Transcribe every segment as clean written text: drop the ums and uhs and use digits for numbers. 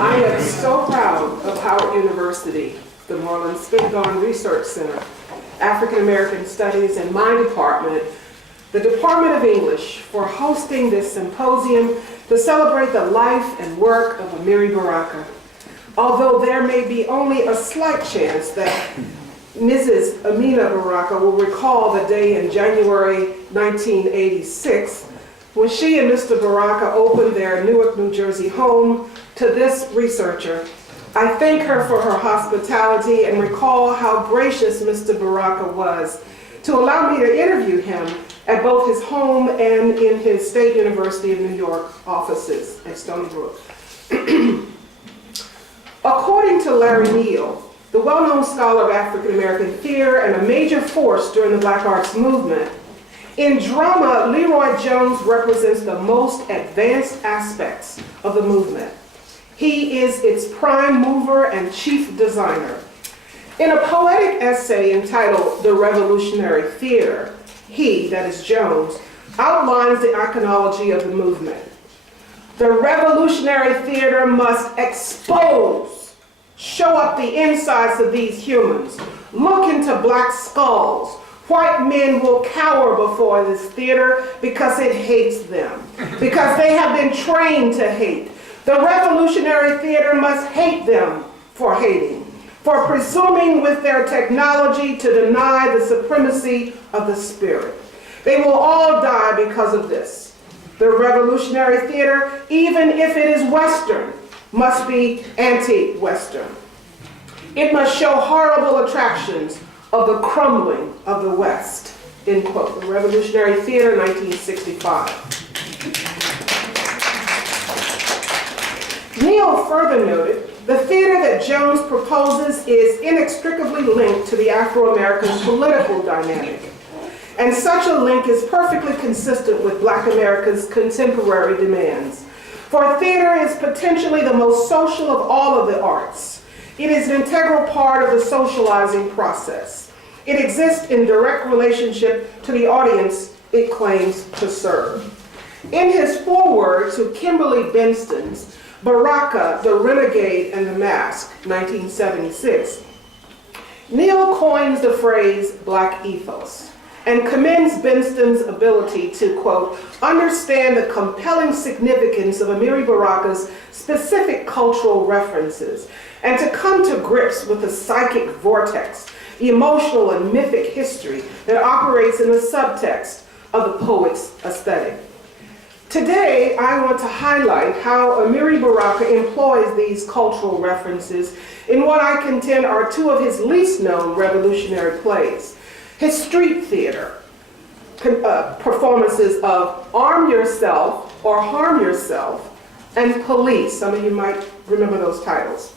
I am so proud of Howard University, the Marlin Spingarn Research Center, African American Studies, and my department, the Department of English, for hosting this symposium to celebrate the life and work of Amiri Baraka. Although there may be only a slight chance that Mrs. Amina Baraka will recall the day in January 1986 when she and Mr. Baraka opened their Newark, New Jersey home to this researcher. I thank her for her hospitality and recall how gracious Mr. Baraka was to allow me to interview him at both his home and in his State University of New York offices at Stony Brook. According to Larry Neal, the well-known scholar of African American theater and a major force during the Black Arts movement, in drama, Leroy Jones represents the most advanced aspects of the movement. He is its prime mover and chief designer. In a poetic essay entitled The Revolutionary Theater, he, that is Jones, outlines the iconology of the movement. The revolutionary theater must expose, show up the insides of these humans, look into black skulls. White men will cower before this theater because it hates them, because they have been trained to hate. The revolutionary theater must hate them for hating, for presuming with their technology to deny the supremacy of the spirit. They will all die because of this. The revolutionary theater, even if it is Western, must be anti-Western. It must show horrible attractions of the crumbling of the West, end quote. The Revolutionary Theater, 1965. Neal further noted, the theater that Jones proposes is inextricably linked to the Afro-American political dynamic, and such a link is perfectly consistent with Black America's contemporary demands. For theater is potentially the most social of all of the arts. It is an integral part of the socializing process. It exists in direct relationship to the audience it claims to serve. In his foreword to Kimberly Benston's Baraka, the Renegade and the Mask, 1976, Neal coins the phrase Black ethos and commends Benston's ability to, quote, understand the compelling significance of Amiri Baraka's specific cultural references and to come to grips with the psychic vortex, the emotional and mythic history that operates in the subtext of the poet's aesthetic. Today, I want to highlight how Amiri Baraka employs these cultural references in what I contend are two of his least known revolutionary plays. His street theater performances of Arm Yourself or Harm Yourself and Police. Some of you might remember those titles.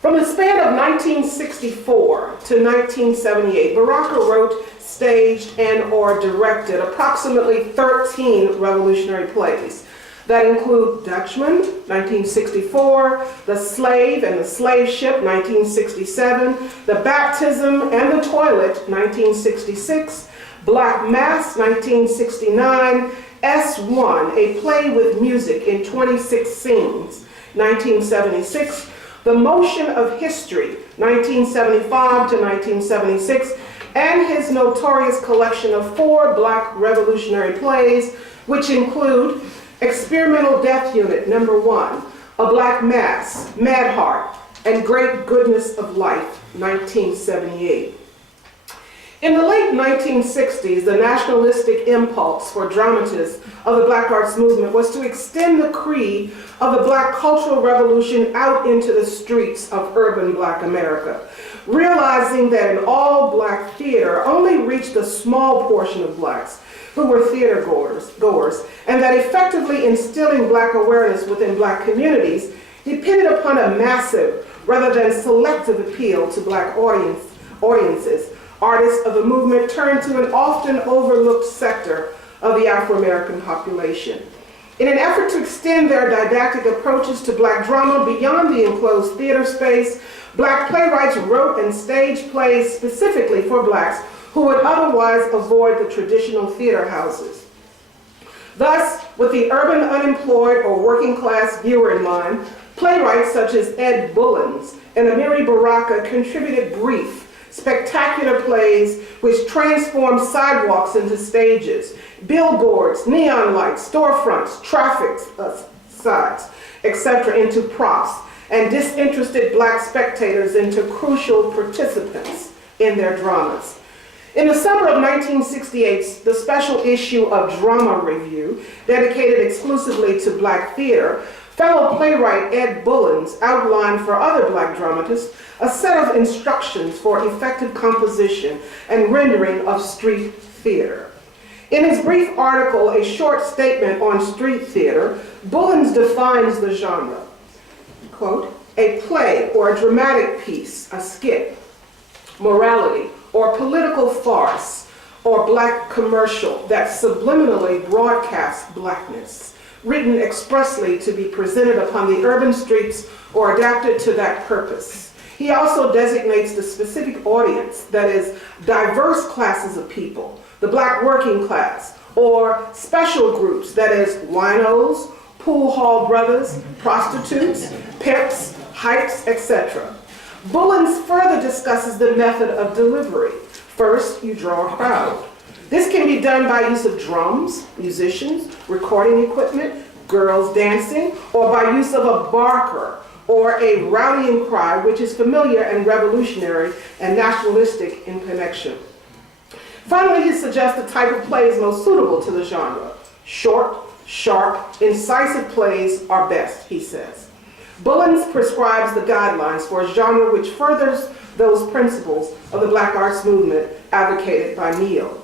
From the span of 1964 to 1978, Baraka wrote, staged, and or directed approximately 13 revolutionary plays that include Dutchman, 1964, The Slave and the Slave Ship, 1967, The Baptism and the Toilet, 1966, Black Mass, 1969, S1, a play with music in 26 scenes, 1976, The Motion of History, 1975 to 1976, and his notorious collection of 4 Black revolutionary plays, which include Experimental Death Unit, #1, A Black Mass, Mad Heart, and Great Goodness of Life, 1978. In the late 1960s, the nationalistic impulse for dramatists of the Black Arts movement was to extend the creed of the Black cultural revolution out into the streets of urban Black America, realizing that an all-Black theater only reached a small portion of Blacks who were theater goers, and that effectively instilling Black awareness within Black communities depended upon a massive rather than selective appeal to Black audiences. Artists of the movement turned to an often overlooked sector of the Afro-American population. In an effort to extend their didactic approaches to Black drama beyond the enclosed theater space, Black playwrights wrote and staged plays specifically for Blacks who would otherwise avoid the traditional theater houses. Thus, with the urban unemployed or working class viewer in mind, Playwrights such as Ed Bullins and Amiri Baraka contributed brief, spectacular plays which transformed sidewalks into stages, billboards, neon lights, storefronts, traffic signs, etc. into props, and disinterested black spectators into crucial participants in their dramas. In the summer of 1968, the special issue of Drama Review, dedicated exclusively to black theater, fellow playwright Ed Bullins outlined for other black dramatists a set of instructions for effective composition and rendering of street theater. In his brief article, A Short Statement on Street Theater, Bullins defines the genre. Quote, a play or a dramatic piece, a skit, morality, or political farce, or black commercial that subliminally broadcasts blackness, written expressly to be presented upon the urban streets or adapted to that purpose. He also designates the specific audience, that is, diverse classes of people, the black working class, or special groups, that is, winos, pool hall brothers, prostitutes, pimps, hypes, etc. Bullins further discusses the method of delivery. First, you draw a crowd. This can be done by use of drums, musicians, recording equipment, girls dancing, or by use of a barker, or a rallying cry, which is familiar and revolutionary and nationalistic in connection. Finally, he suggests the type of plays most suitable to the genre. Short, sharp, incisive plays are best, he says. Bullins prescribes the guidelines for a genre which furthers those principles of the Black Arts Movement advocated by Neal.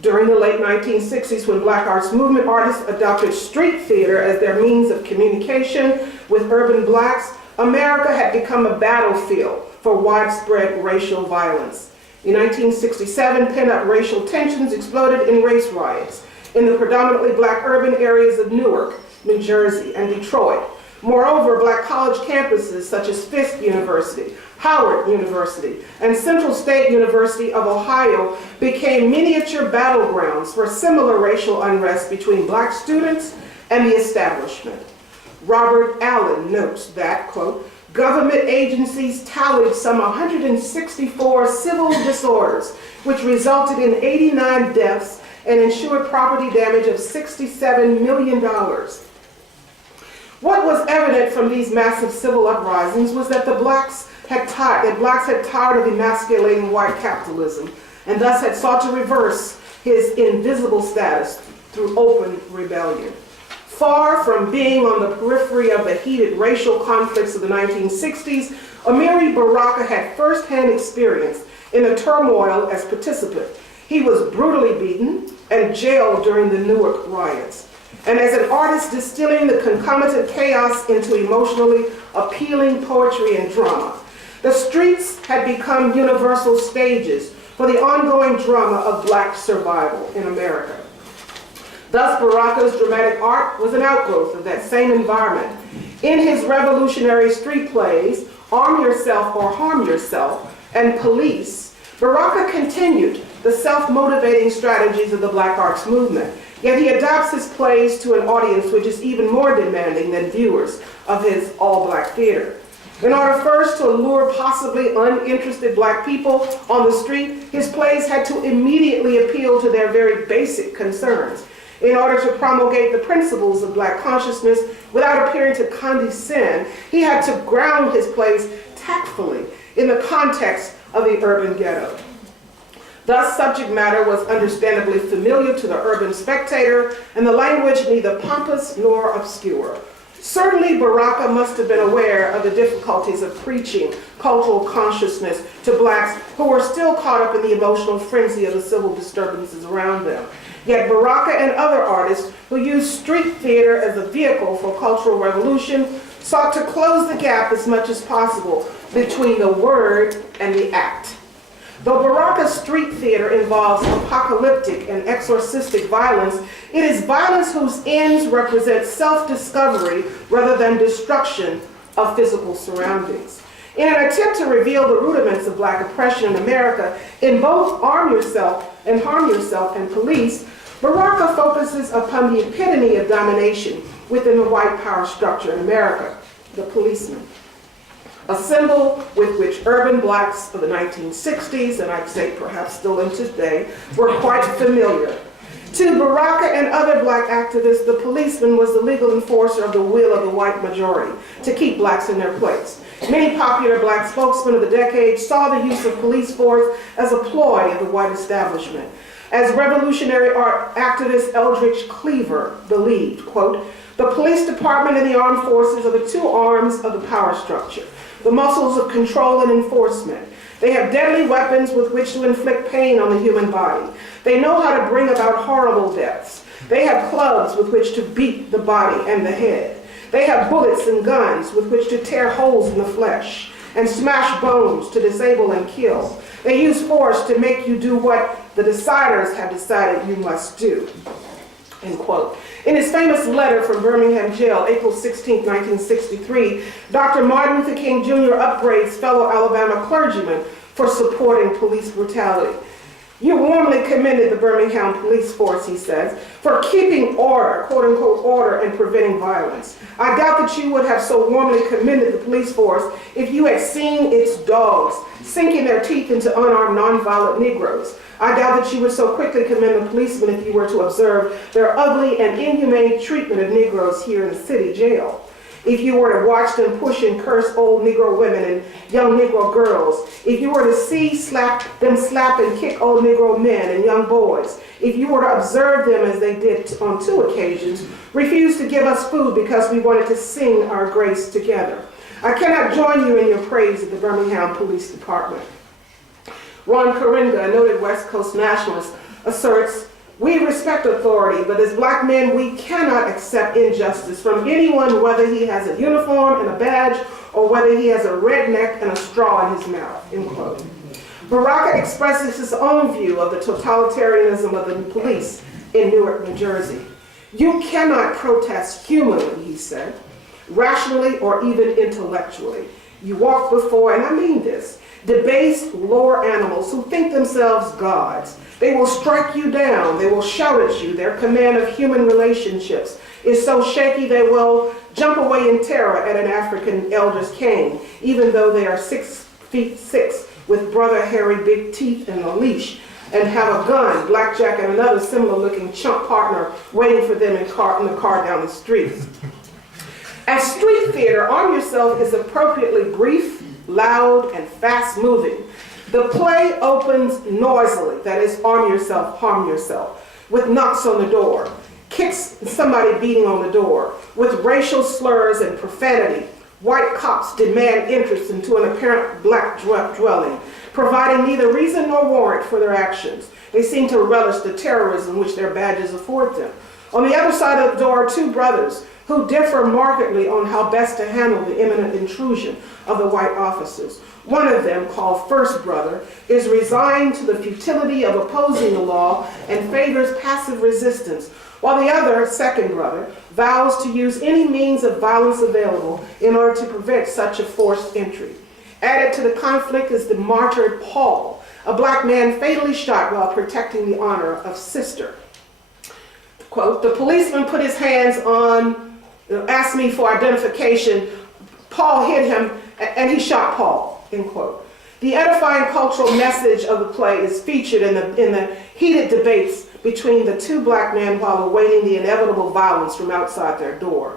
During the late 1960s, when Black Arts Movement artists adopted street theater as their means of communication with urban blacks, America had become a battlefield for widespread racial violence. In 1967, pent-up racial tensions exploded in race riots in the predominantly black urban areas of Newark, New Jersey, and Detroit. Moreover, black college campuses such as Fisk University, Howard University, and Central State University of Ohio became miniature battlegrounds for similar racial unrest between black students and the establishment. Robert Allen notes that, quote, government agencies tallied some 164 civil disorders, which resulted in 89 deaths and ensured property damage of $67 million. What was evident from these massive civil uprisings was that blacks had tired of emasculating white capitalism and thus had sought to reverse his invisible status through open rebellion. Far from being on the periphery of the heated racial conflicts of the 1960s, Amiri Baraka had firsthand experience in the turmoil as participant. He was brutally beaten and jailed during the Newark riots. And as an artist distilling the concomitant chaos into emotionally appealing poetry and drama, the streets had become universal stages for the ongoing drama of black survival in America. Thus, Baraka's dramatic art was an outgrowth of that same environment. In his revolutionary street plays, Arm Yourself or Harm Yourself and Police, Baraka continued the self-motivating strategies of the Black Arts Movement, yet he adapts his plays to an audience which is even more demanding than viewers of his all-black theater. In order first to allure possibly uninterested black people on the street, his plays had to immediately appeal to their very basic concerns. In order to promulgate the principles of black consciousness without appearing to condescend, he had to ground his plays tactfully in the context of the urban ghetto. Thus, subject matter was understandably familiar to the urban spectator, and the language neither pompous nor obscure. Certainly, Baraka must have been aware of the difficulties of preaching cultural consciousness to blacks who were still caught up in the emotional frenzy of the civil disturbances around them. Yet Baraka and other artists who used street theater as a vehicle for cultural revolution sought to close the gap as much as possible between the word and the act. Though Baraka's street theater involves apocalyptic and exorcistic violence, it is violence whose ends represent self-discovery rather than destruction of physical surroundings. In an attempt to reveal the rudiments of black oppression in America, in both Arm Yourself and Harm Yourself and Police, Baraka focuses upon the epitome of domination within the white power structure in America. the policeman, a symbol with which urban blacks of the 1960s, and I'd say perhaps still in today, were quite familiar. To Baraka and other black activists, the policeman was the legal enforcer of the will of the white majority to keep blacks in their place. Many popular black spokesmen of the decade saw the use of police force as a ploy of the white establishment. As revolutionary art activist Eldridge Cleaver believed, quote, "The police department and the armed forces are the two arms of the power structure, the muscles of control and enforcement. They have deadly weapons with which to inflict pain on the human body. They know how to bring about horrible deaths. They have clubs with which to beat the body and the head. They have bullets and guns with which to tear holes in the flesh and smash bones to disable and kill. They use force to make you do what the deciders have decided you must do." End quote. In his famous letter from Birmingham jail, April 16, 1963, Dr. Martin Luther King Jr. upbraids fellow Alabama clergymen for supporting police brutality. "You warmly commended the Birmingham police force," he says, "for keeping order, quote unquote, order and preventing violence. I doubt that you would have so warmly commended the police force if you had seen its dogs sinking their teeth into unarmed, nonviolent Negroes. I doubt that you would so quickly commend the policemen if you were to observe their ugly and inhumane treatment of Negroes here in the city jail. If you were to watch them push and curse old Negro women and young Negro girls, if you were to see them slap and kick old Negro men and young boys, if you were to observe them as they did on 2 occasions, refuse to give us food because we wanted to sing our grace together. I cannot join you in your praise of the Birmingham Police Department." Ron Karenga, a noted West Coast nationalist, asserts, "We respect authority, but as black men, we cannot accept injustice from anyone, whether he has a uniform and a badge or whether he has a redneck and a straw in his mouth." End quote. Baraka expresses his own view of the totalitarianism of the police in Newark, New Jersey. "You cannot protest humanly," he said, "rationally or even intellectually. You walk before, and I mean this, debased lower animals who think themselves gods. They will strike you down. They will shout at you. Their command of human relationships is so shaky they will jump away in terror at an African elder's cane, even though they are 6'6" with brother hairy big teeth and a leash, and have a gun, blackjack, and another similar-looking chump partner waiting for them in the car down the street. At street theater, Arm Yourself is appropriately brief, loud, and fast-moving. The play opens noisily, that is, arm yourself, harm yourself, with knocks on the door, kicks, somebody beating on the door, with racial slurs and profanity. White cops demand entrance into an apparent black dwelling, providing neither reason nor warrant for their actions. They seem to relish the terrorism which their badges afford them. On the other side of the door are 2 brothers who differ markedly on how best to handle the imminent intrusion of the white officers. One of them, called First Brother, is resigned to the futility of opposing the law and favors passive resistance, while the other, Second Brother, vows to use any means of violence available in order to prevent such a forced entry. Added to the conflict is the martyred Paul, a black man fatally shot while protecting the honor of Sister. Quote, "The policeman put his hands on, asked me for identification. Paul hit him and he shot Paul." End quote. The edifying cultural message of the play is featured in the heated debates between the 2 black men while awaiting the inevitable violence from outside their door.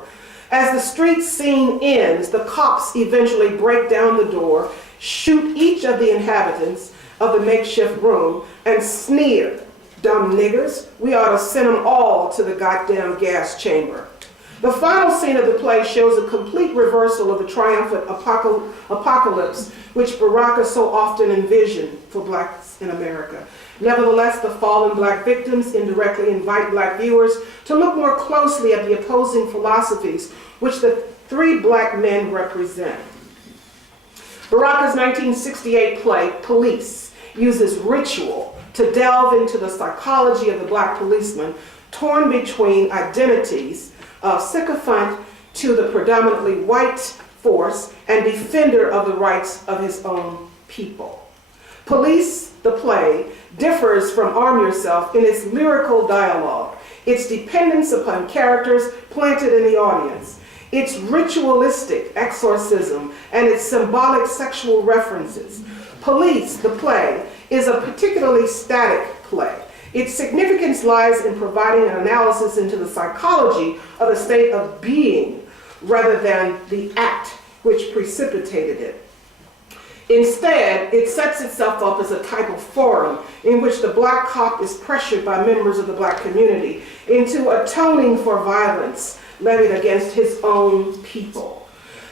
As the street scene ends, the cops eventually break down the door, shoot each of the inhabitants of the makeshift room, and sneer, "Dumb niggers, we ought to send them all to the goddamn gas chamber." The final scene of the play shows a complete reversal of the triumphant apocalypse which Baraka so often envisioned for blacks in America. Nevertheless, the fallen black victims indirectly invite black viewers to look more closely at the opposing philosophies which the 3 black men represent. Baraka's 1968 play, Police, uses ritual to delve into the psychology of the black policeman, torn between identities of sycophant to the predominantly white force and defender of the rights of his own people. Police, the play, differs from Arm Yourself in its lyrical dialogue, its dependence upon characters planted in the audience, its ritualistic exorcism, and its symbolic sexual references. Police, the play, is a particularly static play. Its significance lies in providing an analysis into the psychology of a state of being rather than the act which precipitated it. Instead, it sets itself up as a type of forum in which the black cop is pressured by members of the black community into atoning for violence levied against his own people.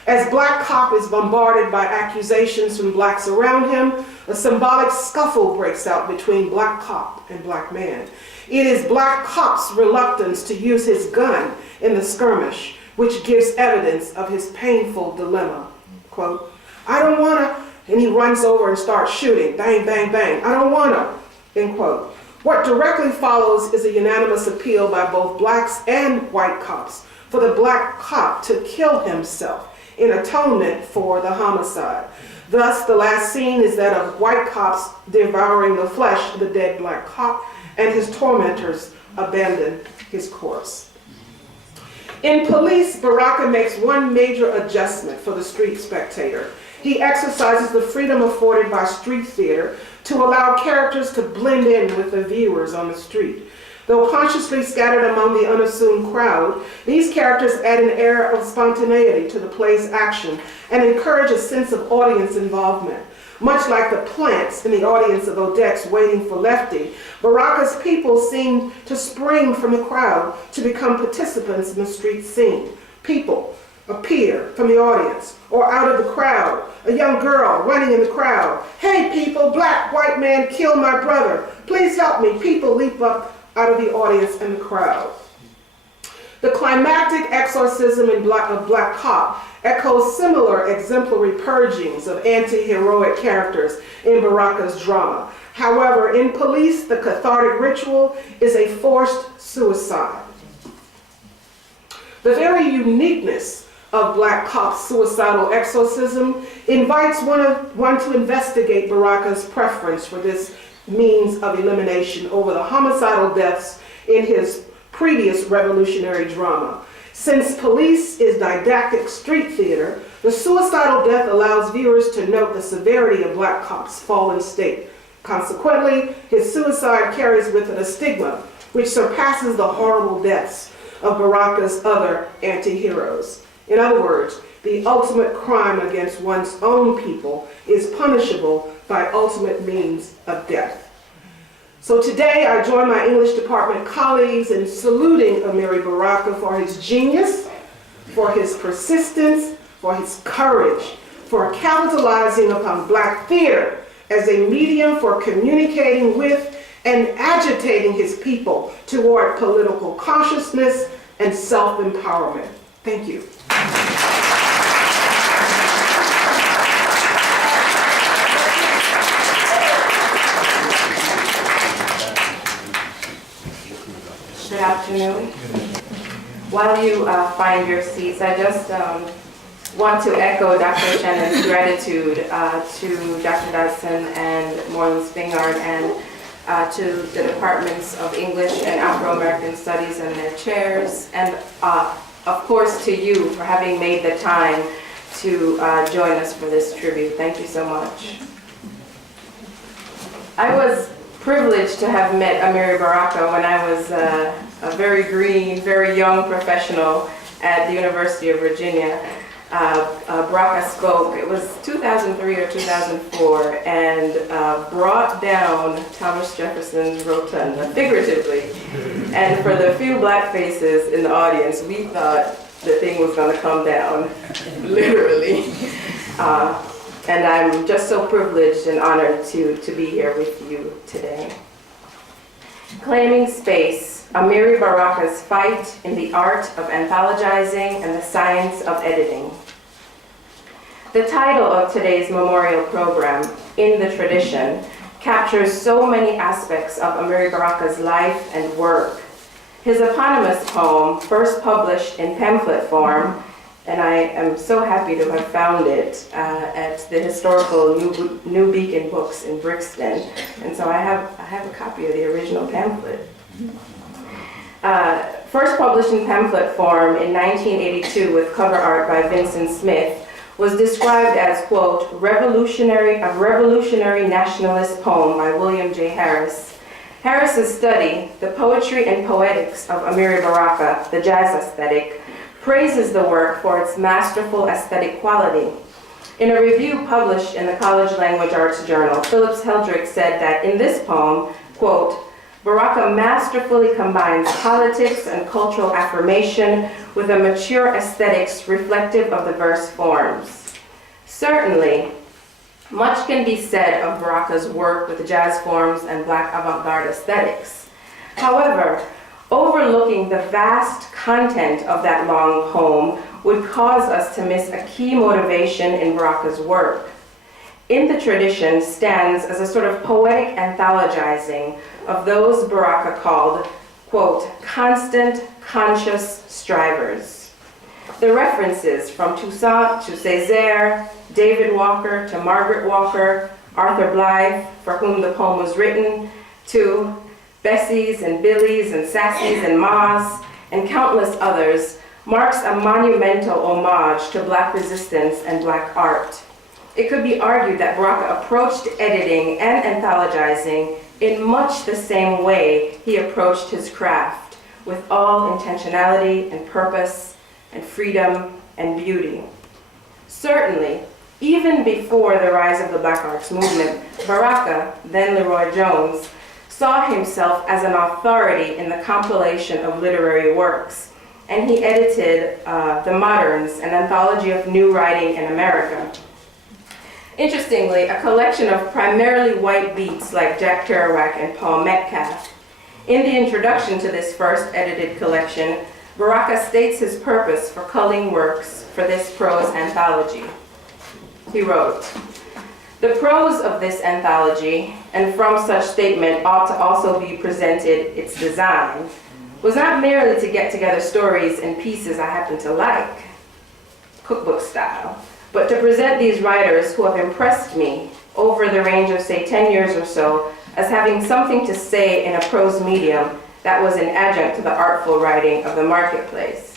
As black cop is bombarded by accusations from blacks around him, a symbolic scuffle breaks out between black cop and black man. It is black cop's reluctance to use his gun in the skirmish which gives evidence of his painful dilemma. Quote, I don't wanna, and he runs over and starts shooting, bang, bang, bang, I don't wanna, end quote. What directly follows is a unanimous appeal by both blacks and white cops for the black cop to kill himself in atonement for the homicide. Thus, the last scene is that of white cops devouring the flesh of the dead black cop, and his tormentors abandon his corpse. In Police, Baraka makes one major adjustment for the street spectator. He exercises the freedom afforded by street theater to allow characters to blend in with the viewers on the street. Though consciously scattered among the unassumed crowd, these characters add an air of spontaneity to the play's action and encourage a sense of audience involvement. Much like the plants in the audience of Odette's Waiting for Lefty, Baraka's people seem to spring from the crowd to become participants in the street scene. People appear from the audience or out of the crowd. A young girl running in the crowd. Hey people, black, white man killed my brother. Please help me. People leap up out of the audience and the crowd. The climactic exorcism of Black Cop echoes similar exemplary purgings of anti-heroic characters in Baraka's drama. However, in Police, the cathartic ritual is a forced suicide. The very uniqueness of Black Cop's suicidal exorcism invites one to investigate Baraka's preference for this means of elimination over the homicidal deaths in his previous revolutionary drama. Since Police is didactic street theater, the suicidal death allows viewers to note the severity of Black Cop's fallen state. Consequently, his suicide carries with it a stigma which surpasses the horrible deaths of Baraka's other anti-heroes. In other words, the ultimate crime against one's own people is punishable by ultimate means of death. So today I join my English department colleagues in saluting Amiri Baraka for his genius, for his persistence, for his courage, for capitalizing upon Black theater as a medium for communicating with and agitating his people toward political consciousness and self-empowerment. Thank you. Good afternoon. While you find your seats, I just want to echo Dr. Shannon's gratitude to Dr. Dodson and Moreland Spingarn and to the Departments of English and Afro-American Studies and their chairs, and of course to you for having made the time to join us for this tribute. Thank you so much. I was privileged to have met Amiri Baraka when I was a very green, very young professional at the University of Virginia. Baraka spoke, it was 2003 or 2004, and brought down Thomas Jefferson's rotunda, figuratively. And for the few Black faces in the audience, we thought the thing was going to come down, literally. And I'm just so privileged and honored to be here with you today. Claiming Space, Amiri Baraka's fight in the art of anthologizing and the science of editing. The title of today's memorial program, In the Tradition, captures so many aspects of Amiri Baraka's life and work. His eponymous poem, first published in pamphlet form, and I am so happy to have found it at the historical New Beacon Books in Brixton. And so I have a copy of the original pamphlet. first published in pamphlet form in 1982 with cover art by Vincent Smith, was described as, quote, a revolutionary nationalist poem by William J. Harris. Harris's study, The Poetry and Poetics of Amiri Baraka, the Jazz Aesthetic, praises the work for its masterful aesthetic quality. In a review published in the College Language Arts Journal, Phillips Heldrick said that in this poem, quote, Baraka masterfully combines politics and cultural affirmation with a mature aesthetics reflective of the verse forms. Certainly, much can be said of Baraka's work with jazz forms and Black avant-garde aesthetics. However, overlooking the vast content of that long poem would cause us to miss a key motivation in Baraka's work. In the tradition stands as a sort of poetic anthologizing of those Baraka called, quote, constant, conscious strivers. The references from Toussaint to Césaire, David Walker to Margaret Walker, Arthur Blythe, for whom the poem was written, to Bessies and Billies and Sassies and Ma's, and countless others, marks a monumental homage to Black resistance and Black art. It could be argued that Baraka approached editing and anthologizing in much the same way he approached his craft, with all intentionality and purpose and freedom and beauty. Certainly, even before the rise of the Black Arts movement, Baraka, then Leroy Jones, saw himself as an authority in the compilation of literary works, and he edited The Moderns, an anthology of new writing in America. Interestingly, a collection of primarily white beats like Jack Kerouac and Paul Metcalf. In the introduction to this first edited collection, Baraka states his purpose for culling works for this prose anthology. He wrote, "The prose of this anthology, and from such statement ought to also be presented its design, was not merely to get together stories and pieces I happen to like, cookbook style, but to present these writers who have impressed me over the range of, say, 10 years or so, as having something to say in a prose medium that was an adjunct to the artful writing of the marketplace."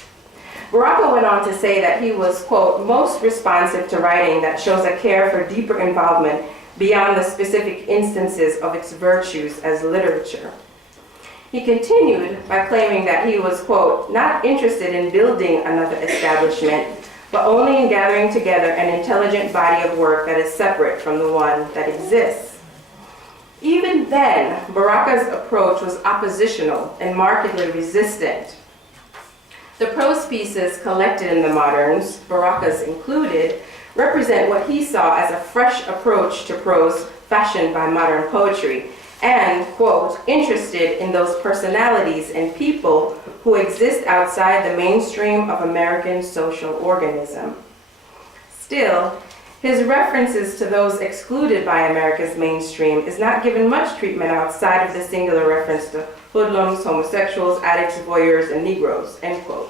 Baraka went on to say that he was, quote, most responsive to writing that shows a care for deeper involvement beyond the specific instances of its virtues as literature. He continued by claiming that he was, quote, not interested in building another establishment, but only in gathering together an intelligent body of work that is separate from the one that exists. Even then, Baraka's approach was oppositional and markedly resistant. The prose pieces collected in the Moderns, Baraka's included, represent what he saw as a fresh approach to prose fashioned by modern poetry, and, quote, interested in those personalities and people who exist outside the mainstream of American social organism. Still, his references to those excluded by America's mainstream is not given much treatment outside of the singular reference to hoodlums, homosexuals, addicts, voyeurs, and Negroes, end quote.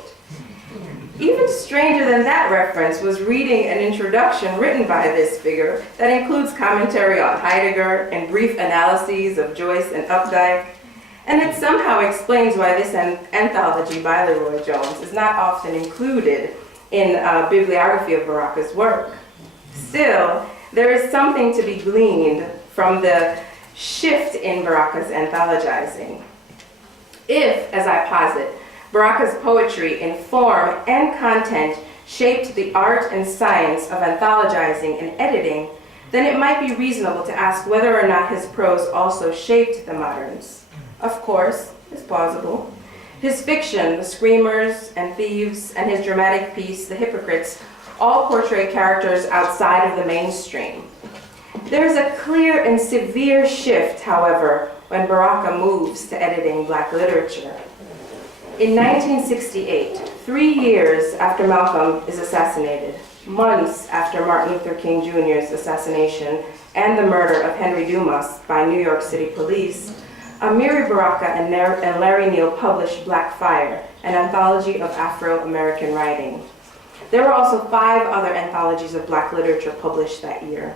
Even stranger than that reference was reading an introduction written by this figure that includes commentary on Heidegger and brief analyses of Joyce and Updike, and it somehow explains why this anthology by Leroy Jones is not often included in a bibliography of Baraka's work. Still, there is something to be gleaned from the shift in Baraka's anthologizing. If, as I posit, Baraka's poetry in form and content shaped the art and science of anthologizing and editing, then it might be reasonable to ask whether or not his prose also shaped the Moderns. Of course, it's plausible. His fiction, The Screamers and Thieves, and his dramatic piece, The Hypocrites, all portray characters outside of the mainstream. There's a clear and severe shift, however, when Baraka moves to editing Black literature. In 1968, 3 years after Malcolm is assassinated, months after Martin Luther King Jr.'s assassination and the murder of Henry Dumas by New York City police, Amiri Baraka and Larry Neal published Black Fire, an anthology of Afro-American writing. There were also 5 other anthologies of Black literature published that year,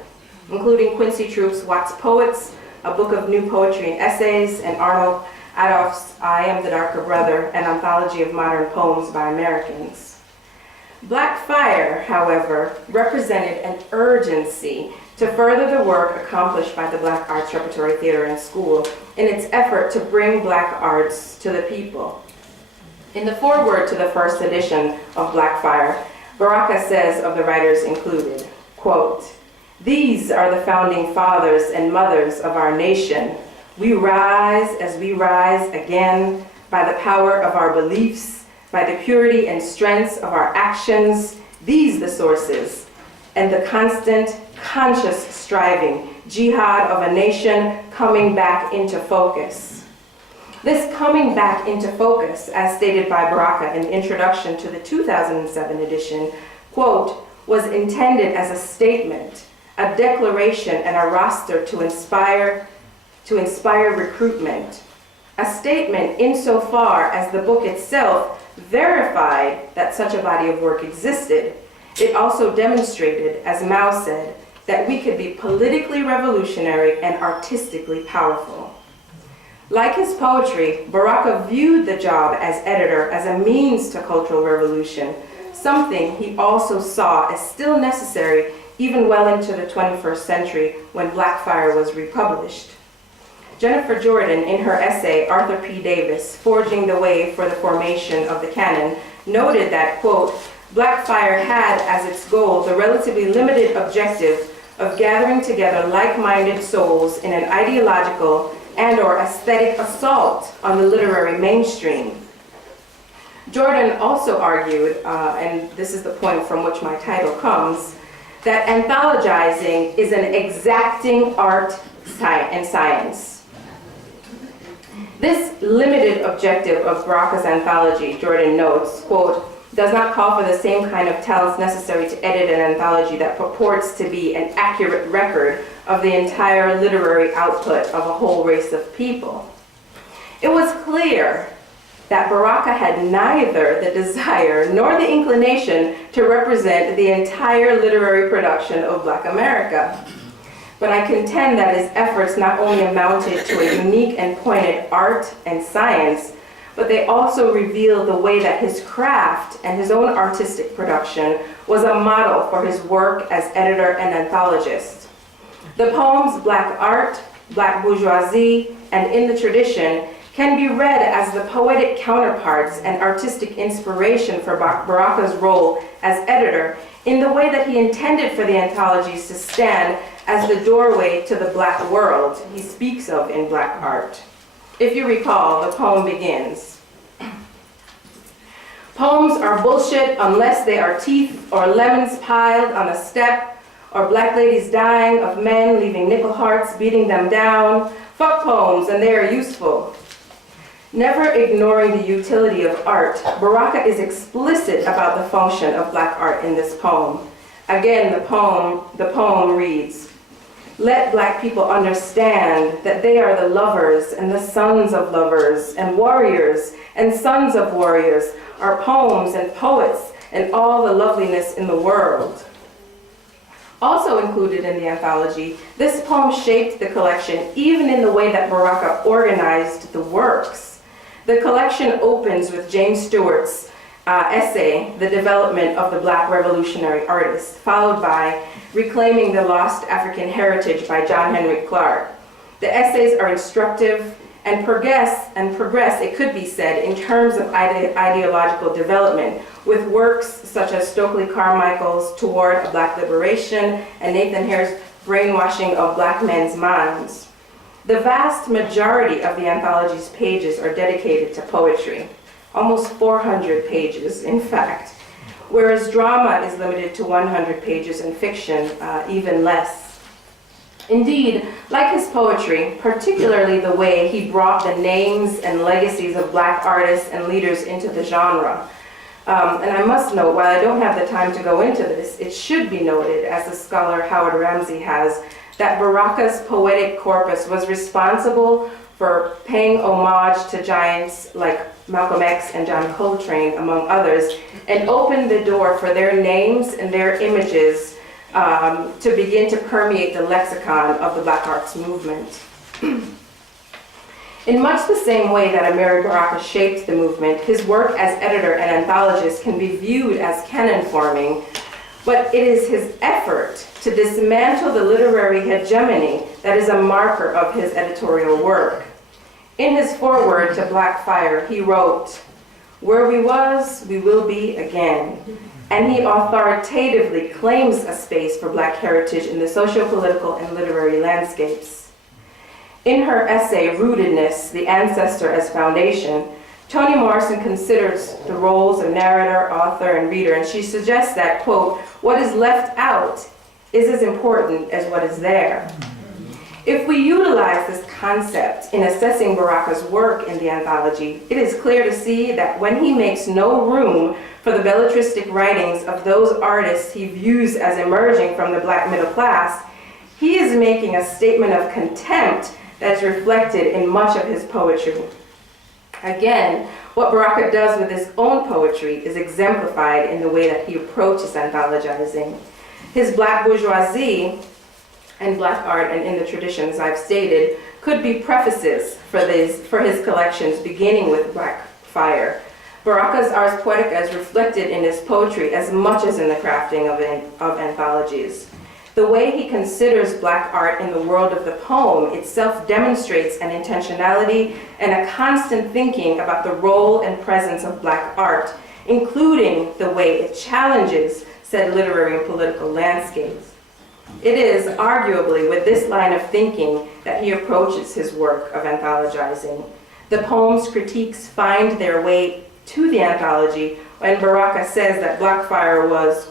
including Quincy Troop's Watts Poets, a book of new poetry and essays, and Arnold Adolph's I Am the Darker Brother, an anthology of modern poems by Americans. Black Fire, however, represented an urgency to further the work accomplished by the Black Arts Repertory Theater and School in its effort to bring Black arts to the people. In the foreword to the first edition of Black Fire, Baraka says of the writers included, quote, "These are the founding fathers and mothers of our nation. We rise as we rise again by the power of our beliefs, by the purity and strength of our actions, these the sources, and the constant, conscious striving, jihad of a nation coming back into focus." This coming back into focus, as stated by Baraka in the introduction to the 2007 edition, quote, was intended as a statement, a declaration, and a roster to inspire recruitment. A statement insofar as the book itself verified that such a body of work existed. It also demonstrated, as Mao said, that we could be politically revolutionary and artistically powerful. Like his poetry, Baraka viewed the job as editor as a means to cultural revolution, something he also saw as still necessary even well into the 21st century when Black Fire was republished. Jennifer Jordan, in her essay, Arthur P. Davis, Forging the Way for the Formation of the Canon, noted that, quote, Black Fire had as its goal the relatively limited objective of gathering together like-minded souls in an ideological and/or aesthetic assault on the literary mainstream. Jordan also argued, and this is the point from which my title comes, that anthologizing is an exacting art and science. This limited objective of Baraka's anthology, Jordan notes, quote, does not call for the same kind of talents necessary to edit an anthology that purports to be an accurate record of the entire literary output of a whole race of people. It was clear that Baraka had neither the desire nor the inclination to represent the entire literary production of Black America. But I contend that his efforts not only amounted to a unique and pointed art and science, but they also revealed the way that his craft and his own artistic production was a model for his work as editor and anthologist. The poems Black Art, Black Bourgeoisie, and In the Tradition can be read as the poetic counterparts and artistic inspiration for Baraka's role as editor in the way that he intended for the anthologies to stand as the doorway to the Black world he speaks of in Black Art. If you recall, the poem begins, "Poems are bullshit unless they are teeth or lemons piled on a step, or black ladies dying of men leaving nickel hearts beating them down. Fuck poems and they are useful." Never ignoring the utility of art, Baraka is explicit about the function of Black art in this poem. Again, the poem reads, "Let Black people understand that they are the lovers and the sons of lovers and warriors and sons of warriors, are poems and poets and all the loveliness in the world." Also included in the anthology, this poem shaped the collection even in the way that Baraka organized the works. The collection opens with James Stewart's essay, The Development of the Black Revolutionary Artist, followed by Reclaiming the Lost African Heritage by John Henrik Clarke. The essays are instructive and progress, it could be said, in terms of ideological development, with works such as Stokely Carmichael's Toward a Black Liberation and Nathan Hare's Brainwashing of Black Men's Minds. The vast majority of the anthology's pages are dedicated to poetry, almost 400 pages, in fact, whereas drama is limited to 100 pages and fiction even less. Indeed, like his poetry, particularly the way he brought the names and legacies of Black artists and leaders into the genre. And I must note, while I don't have the time to go into this, it should be noted, as the scholar Howard Ramsey has, that Baraka's poetic corpus was responsible for paying homage to giants like Malcolm X and John Coltrane, among others, and opened the door for their names and their images to begin to permeate the lexicon of the Black arts movement. In much the same way that Amiri Baraka shaped the movement, his work as editor and anthologist can be viewed as canon-forming, but it is his effort to dismantle the literary hegemony that is a marker of his editorial work. In his foreword to Black Fire, he wrote, "Where we was, we will be again." And he authoritatively claims a space for Black heritage in the socio-political and literary landscapes. In her essay, Rootedness, the Ancestor as Foundation, Toni Morrison considers the roles of narrator, author, and reader, and she suggests that, quote, "what is left out is as important as what is there." If we utilize this concept in assessing Baraka's work in the anthology, it is clear to see that when he makes no room for the belletristic writings of those artists he views as emerging from the Black middle class, he is making a statement of contempt that is reflected in much of his poetry. Again, what Baraka does with his own poetry is exemplified in the way that he approaches anthologizing. His Black bourgeoisie and Black art, and in the traditions I've stated, could be prefaces for his collections, beginning with Black Fire. Baraka's ars poetica is reflected in his poetry as much as in the crafting of anthologies. The way he considers Black art in the world of the poem itself demonstrates an intentionality and a constant thinking about the role and presence of Black art, including the way it challenges said literary and political landscapes. It is arguably with this line of thinking that he approaches his work of anthologizing. The poem's critiques find their way to the anthology when Baraka says that Black Fire was,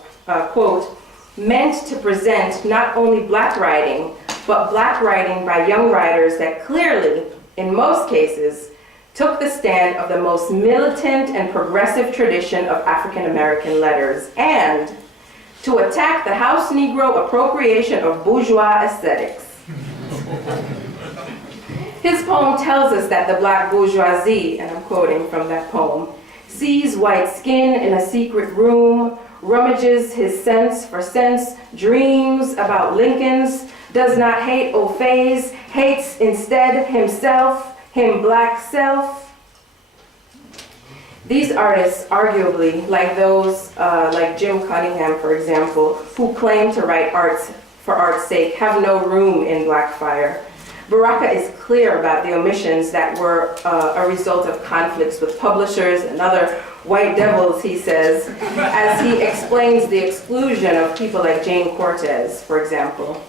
quote, meant to present not only Black writing, but Black writing by young writers that clearly, in most cases, took the stand of the most militant and progressive tradition of African American letters, and to attack the House Negro appropriation of bourgeois aesthetics. His poem tells us that the Black bourgeoisie, and I'm quoting from that poem, sees white skin in a secret room, rummages his sense for sense, dreams about Lincoln's, does not hate or phase, hates instead himself, him Black self. These artists, arguably, like those like Jim Cunningham, for example, who claim to write arts for art's sake, have no room in Black Fire. Baraka is clear about the omissions that were a result of conflicts with publishers and other white devils, he says, as he explains the exclusion of people like Jane Cortez, for example.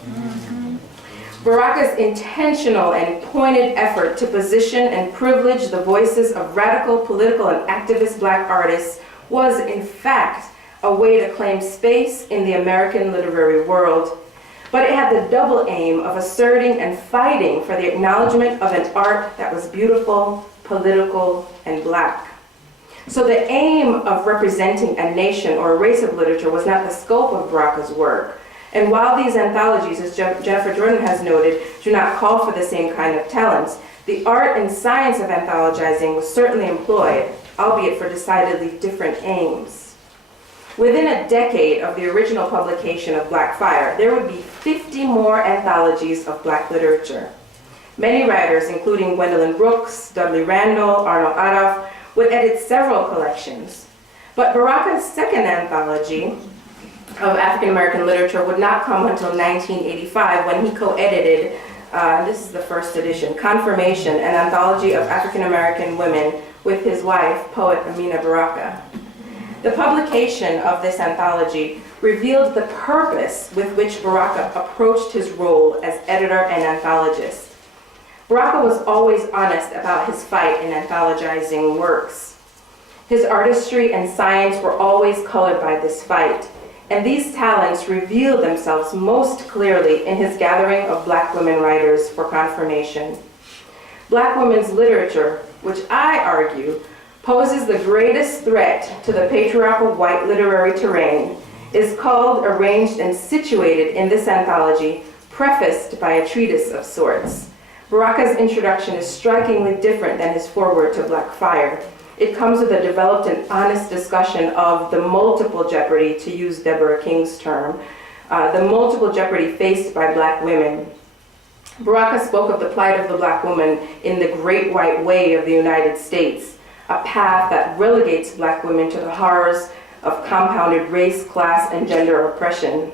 Baraka's intentional and pointed effort to position and privilege the voices of radical political and activist Black artists was, in fact, a way to claim space in the American literary world. But it had the double aim of asserting and fighting for the acknowledgement of an art that was beautiful, political, and Black. So the aim of representing a nation or a race of literature was not the scope of Baraka's work. And while these anthologies, as Jennifer Jordan has noted, do not call for the same kind of talents, the art and science of anthologizing was certainly employed, albeit for decidedly different aims. Within a decade of the original publication of Black Fire, there would be 50 more anthologies of Black literature. Many writers, including Gwendolyn Brooks, Dudley Randall, Arnold Adolph, would edit several collections. But Baraka's second anthology of African American literature would not come until 1985, when he co-edited, this is the first edition, Confirmation, an anthology of African American women with his wife, poet Amina Baraka. The publication of this anthology revealed the purpose with which Baraka approached his role as editor and anthologist. Baraka was always honest about his fight in anthologizing works. His artistry and science were always colored by this fight, and these talents revealed themselves most clearly in his gathering of Black women writers for Confirmation. Black women's literature, which I argue poses the greatest threat to the patriarchal white literary terrain, is called, arranged, and situated in this anthology, prefaced by a treatise of sorts. Baraka's introduction is strikingly different than his foreword to Black Fire. It comes with a developed and honest discussion of the multiple jeopardy, to use Deborah King's term, the multiple jeopardy faced by Black women. Baraka spoke of the plight of the Black woman in the Great White Way of the United States, a path that relegates Black women to the horrors of compounded race, class, and gender oppression.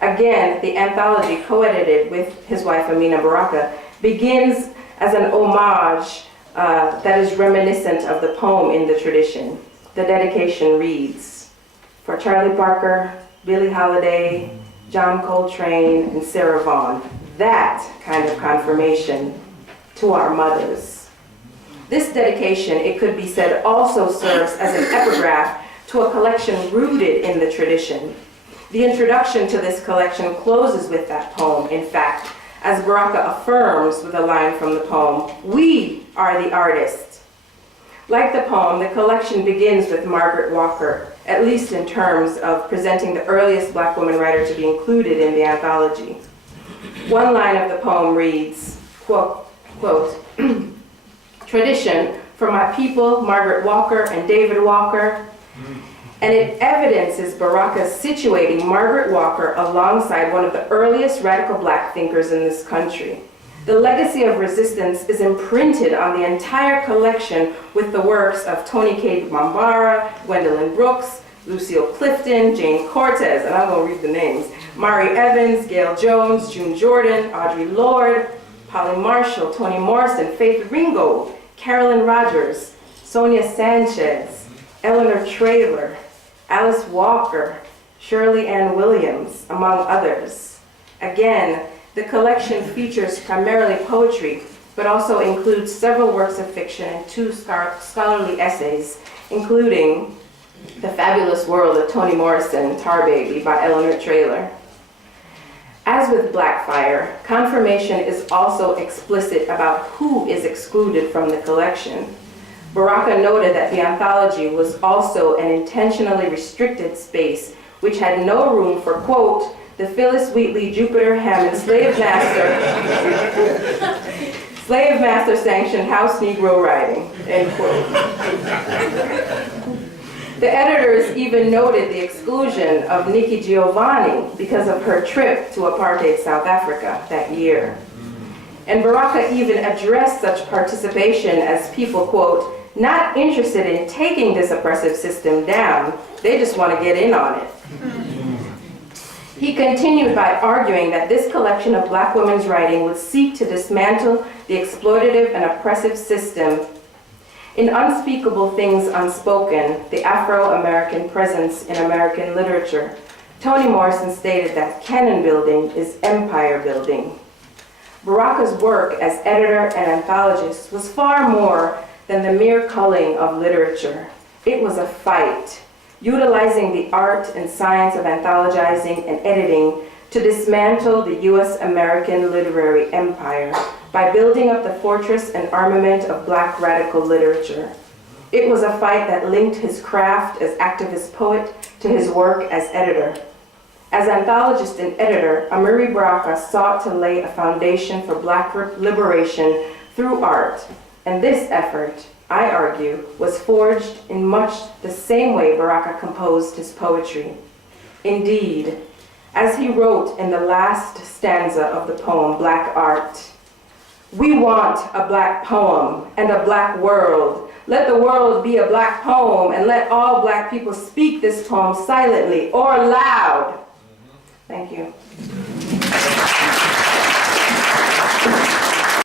Again, the anthology, co-edited with his wife Amina Baraka, begins as an homage that is reminiscent of the poem in the tradition. The dedication reads, "For Charlie Parker, Billie Holiday, John Coltrane, and Sarah Vaughan, that kind of confirmation to our mothers." This dedication, it could be said, also serves as an epigraph to a collection rooted in the tradition. The introduction to this collection closes with that poem, in fact, as Baraka affirms with a line from the poem, "We are the artists." Like the poem, the collection begins with Margaret Walker, at least in terms of presenting the earliest Black woman writer to be included in the anthology. One line of the poem reads, quote, "Tradition for my people, Margaret Walker and David Walker," and it evidences Baraka situating Margaret Walker alongside one of the earliest radical Black thinkers in this country. The legacy of resistance is imprinted on the entire collection with the works of Toni Cade Bambara, Gwendolyn Brooks, Lucille Clifton, Jane Cortez, and I'm going to read the names, Mari Evans, Gail Jones, June Jordan, Audre Lorde, Polly Marshall, Toni Morrison, Faith Ringgold, Carolyn Rogers, Sonia Sanchez, Eleanor Traylor, Alice Walker, Shirley Ann Williams, among others. Again, the collection features primarily poetry, but also includes several works of fiction and 2 scholarly essays, including The Fabulous World of Toni Morrison, Tar Baby by Eleanor Traylor. As with Blackfire, confirmation is also explicit about who is excluded from the collection. Baraka noted that the anthology was also an intentionally restricted space, which had no room for, quote, "the Phyllis Wheatley, Jupiter Hammond, slave master sanctioned house Negro writing," end quote. The editors even noted the exclusion of Nikki Giovanni because of her trip to apartheid South Africa that year. And Baraka even addressed such participation as people, quote, "not interested in taking this oppressive system down, they just want to get in on it." He continued by arguing that this collection of Black women's writing would seek to dismantle the exploitative and oppressive system. In Unspeakable Things Unspoken, the Afro-American Presence in American Literature, Toni Morrison stated that canon building is empire building. Baraka's work as editor and anthologist was far more than the mere culling of literature. It was a fight, utilizing the art and science of anthologizing and editing to dismantle the U.S. American literary empire by building up the fortress and armament of Black radical literature. It was a fight that linked his craft as activist poet to his work as editor. As anthologist and editor, Amiri Baraka sought to lay a foundation for Black liberation through art, and this effort, I argue, was forged in much the same way Baraka composed his poetry. Indeed, as he wrote in the last stanza of the poem, Black Art, "We want a Black poem and a Black world. Let the world be a Black poem, and let all Black people speak this poem silently or loud." Thank you.